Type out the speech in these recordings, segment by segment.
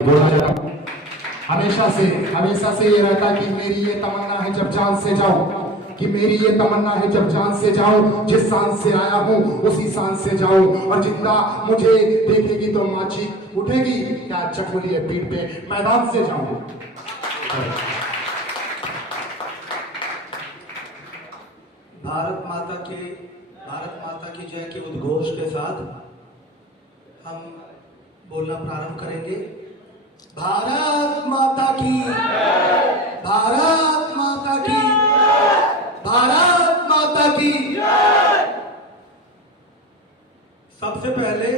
हमेशा से ये रहता कि मेरी ये तमन्ना है जब जान से जाऊं, कि मेरी ये तमन्ना है जब जान से जाऊं, जिस शान से आया हूं उसी शान से जाऊं, और जिंदा मुझे देखेगी तो माँ चीख उठेगी, क्या चकोली है पीठ पे मैदान से जाऊं। भारत माता की जय के उद्घोष के साथ हम बोलना प्रारंभ करेंगे। भारत माता की, भारत माता की, भारत माता की। सबसे पहले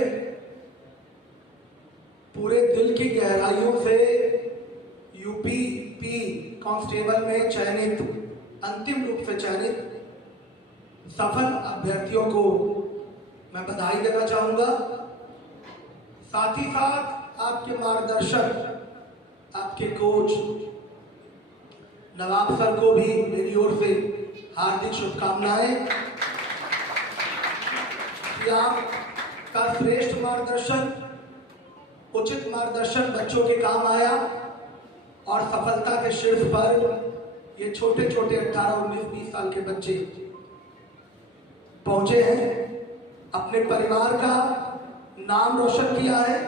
पूरे दिल की गहराइयों से यूपी कांस्टेबल में चयनित, अंतिम रूप से चयनित सफल अभ्यर्थियों को मैं बधाई देना चाहूंगा। साथ ही साथ आपके मार्गदर्शक, आपके कोच नवाब सर को भी मेरी ओर से हार्दिक शुभकामनाएं कि आपका श्रेष्ठ मार्गदर्शन, उचित मार्गदर्शन बच्चों के काम आया और सफलता के शीर्ष पर ये छोटे छोटे 18, 19, 20 साल के बच्चे पहुंचे हैं, अपने परिवार का नाम रोशन किया है,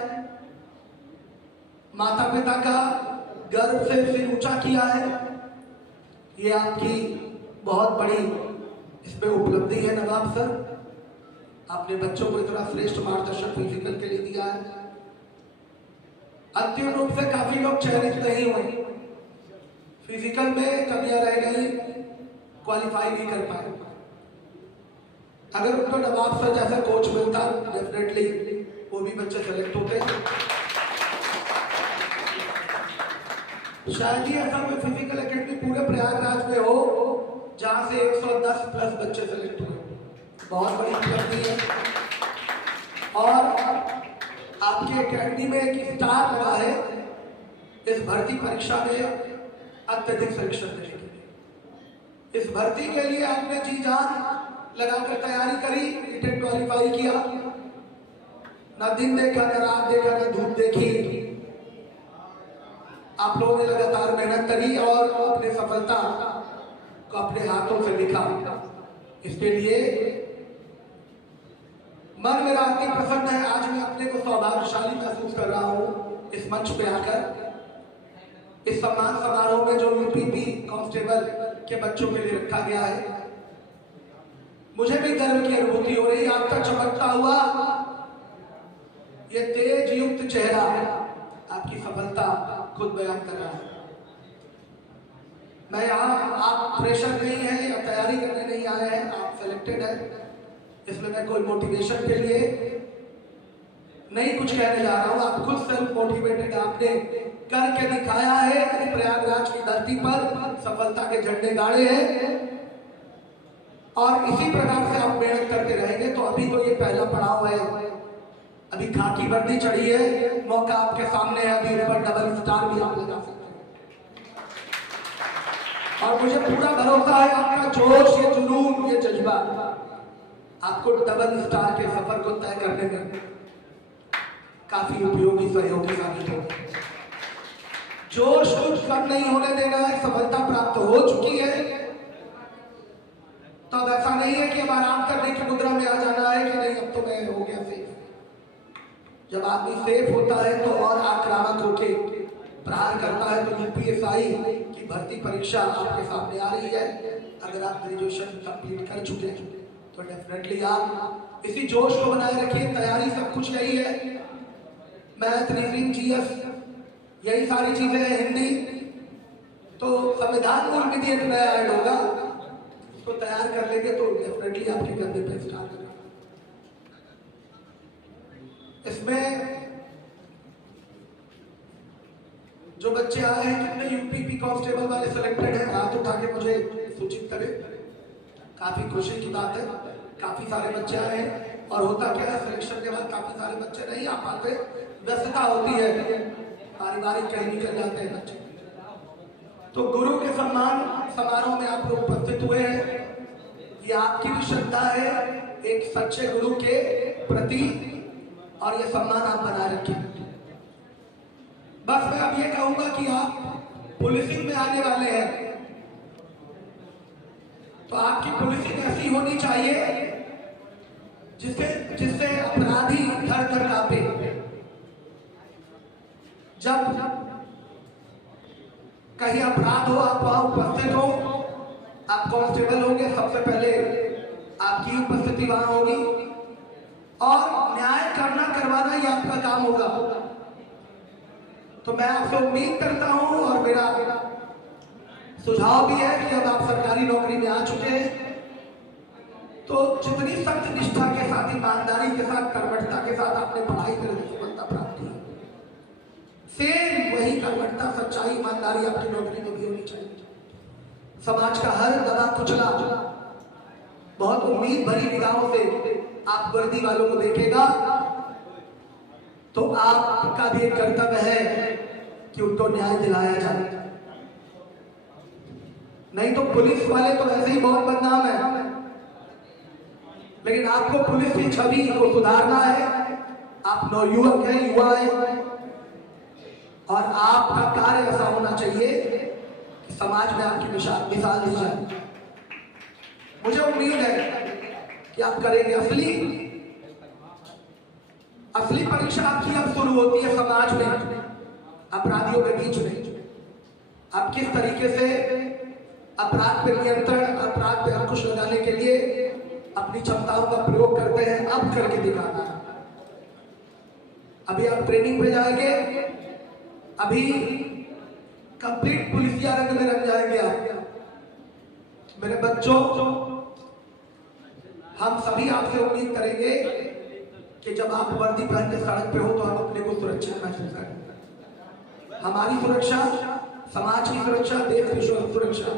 माता पिता का गर्व से सिर ऊंचा किया है। ये आपकी बहुत बड़ी इसमें उपलब्धि है नवाब सर। आपने बच्चों को इतना श्रेष्ठ मार्गदर्शन फिजिकल के लिए दिया है। अंतिम रूप से काफी लोग चयनित नहीं हुए, फिजिकल में कमियां रह गई, क्वालिफाई नहीं कर पाए। अगर उनको नवाब सर जैसा कोच मिलता डेफिनेटली वो भी बच्चे सेलेक्ट होते। शायद ही ऐसा कोई फिजिकल एकेडमी पूरे प्रयागराज में हो जहां से 110 प्लस बच्चे सेलेक्ट हुए। बहुत बड़ी उपलब्धि है। और आपकी एकेडमी में एक स्टार लगा है इस भर्ती परीक्षा में अत्यधिक सिलेक्शन देने के लिए। इस भर्ती के लिए आपने जी जान लगाकर तैयारी करी, रिटन क्वालिफाई किया, ना दिन देखा, ना रात देखा, ना धूप देखी। आप लोगों ने लगातार मेहनत करी और अपने सफलता को अपने हाथों से लिखा। इसके लिए मन मेरा अति प्रसन्न है। आज मैं अपने को सौभाग्यशाली महसूस कर रहा हूं इस मंच पे आकर। इस सम्मान समारोह में जो यूपी कांस्टेबल के बच्चों के लिए रखा गया है, मुझे भी गर्व की अनुभूति हो रही है। आपका चमकता हुआ ये तेज युक्त चेहरा आपकी सफलता खुद बयान कर रहा है। मैं यहाँ, आप प्रेशर नहीं है या तैयारी करने नहीं आए हैं, आप सिलेक्टेड है, इसलिए मैं कोई मोटिवेशन के लिए नहीं कुछ कहने जा रहा हूँ। आप खुद सेल्फ मोटिवेटेड, आपने करके दिखाया है, प्रयागराज की धरती पर सफलता के झंडे गाड़े हैं और इसी प्रकार से आप मेहनत करते रहेंगे। तो अभी तो ये पहला पड़ाव है, अभी खाकी वर्दी चढ़ी है, मौका आपके सामने है, अभी ऊपर डबल स्टार भी आप लगा सकते हैं। और मुझे पूरा भरोसा है आपका जोश, ये जुनून, ये जज्बा आपको डबल स्टार के सफर को तय करने में काफी उपयोगी, सहयोगी साबित होगा। जोश कुछ कम नहीं होने देना है। सफलता प्राप्त हो चुकी है तो अब ऐसा नहीं है कि अब आराम करने की मुद्रा में आ जाना है कि नहीं अब तो मैं हो गया सेफ। जब आदमी सेफ होता है तो और आक्रामक होके प्रहार करता है। तो यूपीएसआई की भर्ती परीक्षा आपके सामने आ रही है। अगर आप ग्रेजुएशन कंप्लीट कर चुके हैं तो डेफिनेटली आप इसी जोश को बनाए रखिए। तैयारी सब कुछ यही है, मैथ, रीजनिंग, जीएस, यही सारी चीजें हैं। हिंदी तो संविधान मूल विधि एक नया ऐड होगा, उसको तैयार कर लेंगे तो डेफिनेटली आपके कंधे पे स्टार्ट होगा। इसमें जो बच्चे आए हैं, कितने यूपी कांस्टेबल वाले सिलेक्टेड हैं, हाथ उठा के मुझे सूचित करें। काफी खुशी की बात है, काफी सारे बच्चे आए हैं। और होता क्या है, सिलेक्शन के बाद काफी सारे बच्चे नहीं आ पाते, व्यस्तता होती है, पारिवारिक कहीं निकल जाते हैं बच्चे। तो गुरु के सम्मान समारोह में आप लोग उपस्थित हुए हैं, ये आपकी भी श्रद्धा है एक सच्चे गुरु के प्रति, और ये सम्मान आप बनाए रखें। बस मैं अब ये कहूंगा कि आप पुलिसिंग में आने वाले हैं तो आपकी पुलिसिंग ऐसी होनी चाहिए जिससे जिससे अपराधी धर धर कांपे। जब कहीं अपराध हो आप वहां उपस्थित हो, आप कांस्टेबल होंगे, सबसे पहले आपकी उपस्थिति वहां होगी और न्याय करना करवाना ही आपका काम होगा। तो मैं आपसे उम्मीद करता हूं और मेरा सुझाव भी है कि जब आप सरकारी नौकरी में आ चुके हैं तो जितनी सत्य निष्ठा के साथ, ईमानदारी के साथ, कर्मठता के साथ आपने पढ़ाई करके सफलता प्राप्त की, सेम वही कर्मठता, सच्चाई, ईमानदारी आपकी नौकरी में भी होनी चाहिए। समाज का हर दबा कुचला बहुत उम्मीद भरी निगाहों से आप वर्दी वालों को देखेगा तो आपका भी एक कर्तव्य है कि उनको न्याय दिलाया जाए। नहीं तो पुलिस वाले तो वैसे ही बहुत बदनाम है, लेकिन आपको पुलिस की छवि को सुधारना है। आप नवयुवक हैं, युवा हैं और आपका कार्य ऐसा होना चाहिए कि समाज में आपकी मिसाल दी जाए। मुझे उम्मीद है कि आप करेंगे। असली परीक्षा आपकी अब शुरू होती है समाज में, अपराधियों के बीच में। आप किस तरीके से अपराध पर नियंत्रण, अपराध पर अंकुश लगाने के लिए अपनी क्षमताओं का प्रयोग करते हैं, अब करके दिखाना है। अभी आप ट्रेनिंग पे जाएंगे, अभी कंप्लीट पुलिसिया रंग में रंग जाएंगे आप। मेरे बच्चों, हम सभी आपसे उम्मीद करेंगे कि जब आप वर्दी पहन के सड़क पे हो तो हम अपने को सुरक्षित महसूस करें। हमारी सुरक्षा, समाज की सुरक्षा, देश की सुरक्षा,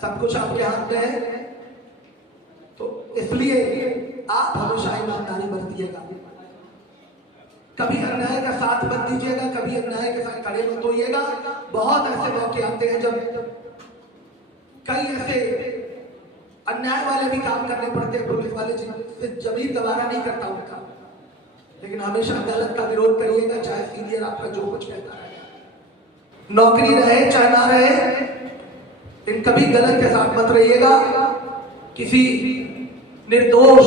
सब कुछ आपके हाथ में है। तो इसलिए आप हमेशा ईमानदारी बरतिएगा, कभी अन्याय का साथ मत दीजिएगा, कभी अन्याय के साथ खड़े मत होइएगा। बहुत ऐसे मौके आते हैं जब कई ऐसे अन्याय वाले भी काम करने पड़ते हैं, पुलिस वाले जिनसे जमीन दोबारा नहीं करता उनका, लेकिन हमेशा गलत का विरोध करिएगा, चाहे सीनियर आपका जो कुछ कहता है। नौकरी रहे चाहे ना रहे, इन कभी गलत के साथ मत रहिएगा। किसी निर्दोष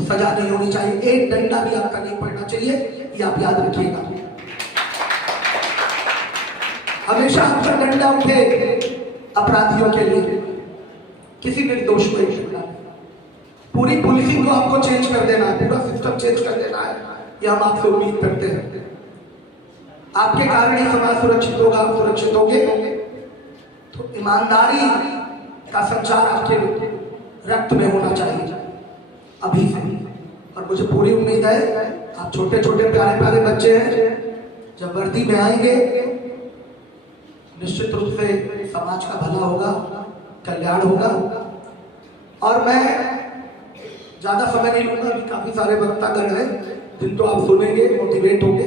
सजा नहीं होनी चाहिए, एक डंडा भी आपका नहीं पड़ना चाहिए, ये आप याद रखिएगा। हमेशा आपका डंडा उठे अपराधियों के लिए, किसी निर्दोष को नहीं। पूरी पुलिसिंग को आपको चेंज कर देना है, पूरा सिस्टम चेंज कर देना है, ये हम आपसे उम्मीद करते हैं। आपके कारण ही समाज सुरक्षित होगा, आप सुरक्षित होंगे। तो ईमानदारी का संचार आपके रक्त में होना चाहिए अभी से। और मुझे पूरी उम्मीद है आप छोटे छोटे प्यारे प्यारे बच्चे हैं, जब वर्दी में आएंगे निश्चित रूप से समाज का भला होगा, कल्याण होगा। और मैं ज्यादा समय नहीं लूंगा, काफी सारे वक्तागण हैं जिनको आप सुनेंगे, मोटिवेट होंगे।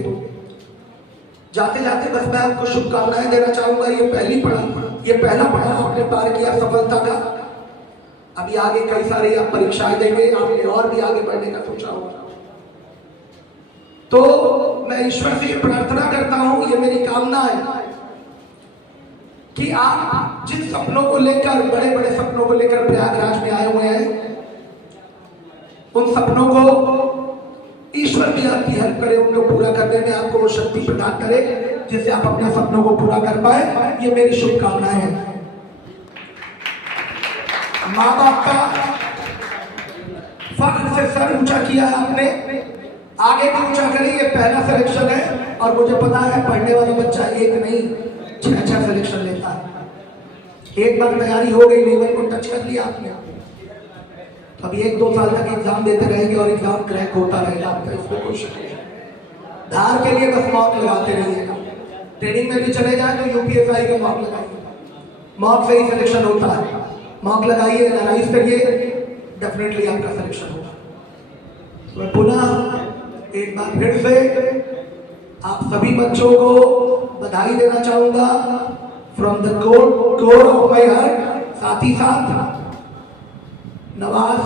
जाते जाते बस मैं आपको शुभकामनाएं देना चाहूंगा। ये पहला पड़ाव आपने पार किया सफलता का। अभी आगे कई सारी आप परीक्षाएं देंगे, आपने और भी आगे बढ़ने का सोचा होगा। तो मैं ईश्वर से प्रार्थना करता हूं, ये मेरी कामना है कि आप जिन सपनों को लेकर, बड़े बड़े सपनों को लेकर प्रयागराज में आए हुए हैं, उन सपनों को ईश्वर भी आपकी हेल्प करे, उनको पूरा करने में आपको वो शक्ति प्रदान करे जिससे आप अपने सपनों को पूरा कर पाए। ये मेरी शुभकामनाएं हैं। माँ बाप का फख्र से सर ऊंचा किया है आपने, आगे भी ऊंचा करिए। ये पहला सिलेक्शन है और मुझे पता है पढ़ने वाला बच्चा एक नहीं 6 सिलेक्शन लेता है। एक बार तैयारी हो गई, लेवल को टच कर लिया आपने, तो अभी 1-2 साल तक एग्जाम देते रहेंगे और एग्जाम क्रैक होता रहेगा आपका, इसमें कुछ धार के लिए बस मॉक लगाते रहिएगा। ट्रेनिंग में भी चले जाए तो यूपीएसआई का मॉक लगाइए, मॉक से ही सिलेक्शन होता है। मॉक लगाइए, एनालाइज करिए, डेफिनेटली आपका सिलेक्शन होगा। तो मैं पुनः एक बार फिर से आप सभी बच्चों को बधाई देना चाहूंगा from the core of my heart. साथ ही साथ नवाब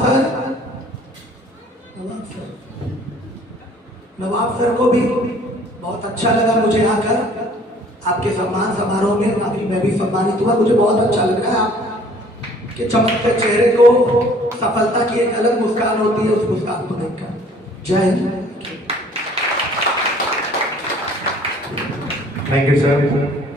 सर को भी बहुत अच्छा लगा मुझे आकर। आपके सम्मान समारोह में काफी मैं भी सम्मानित हुआ। मुझे बहुत अच्छा लग रहा है आपके चमकते चेहरे को सफलता की एक अलग मुस्कान होती है, उस मुस्कान को देखकर। जय हिंद। Thank you sir.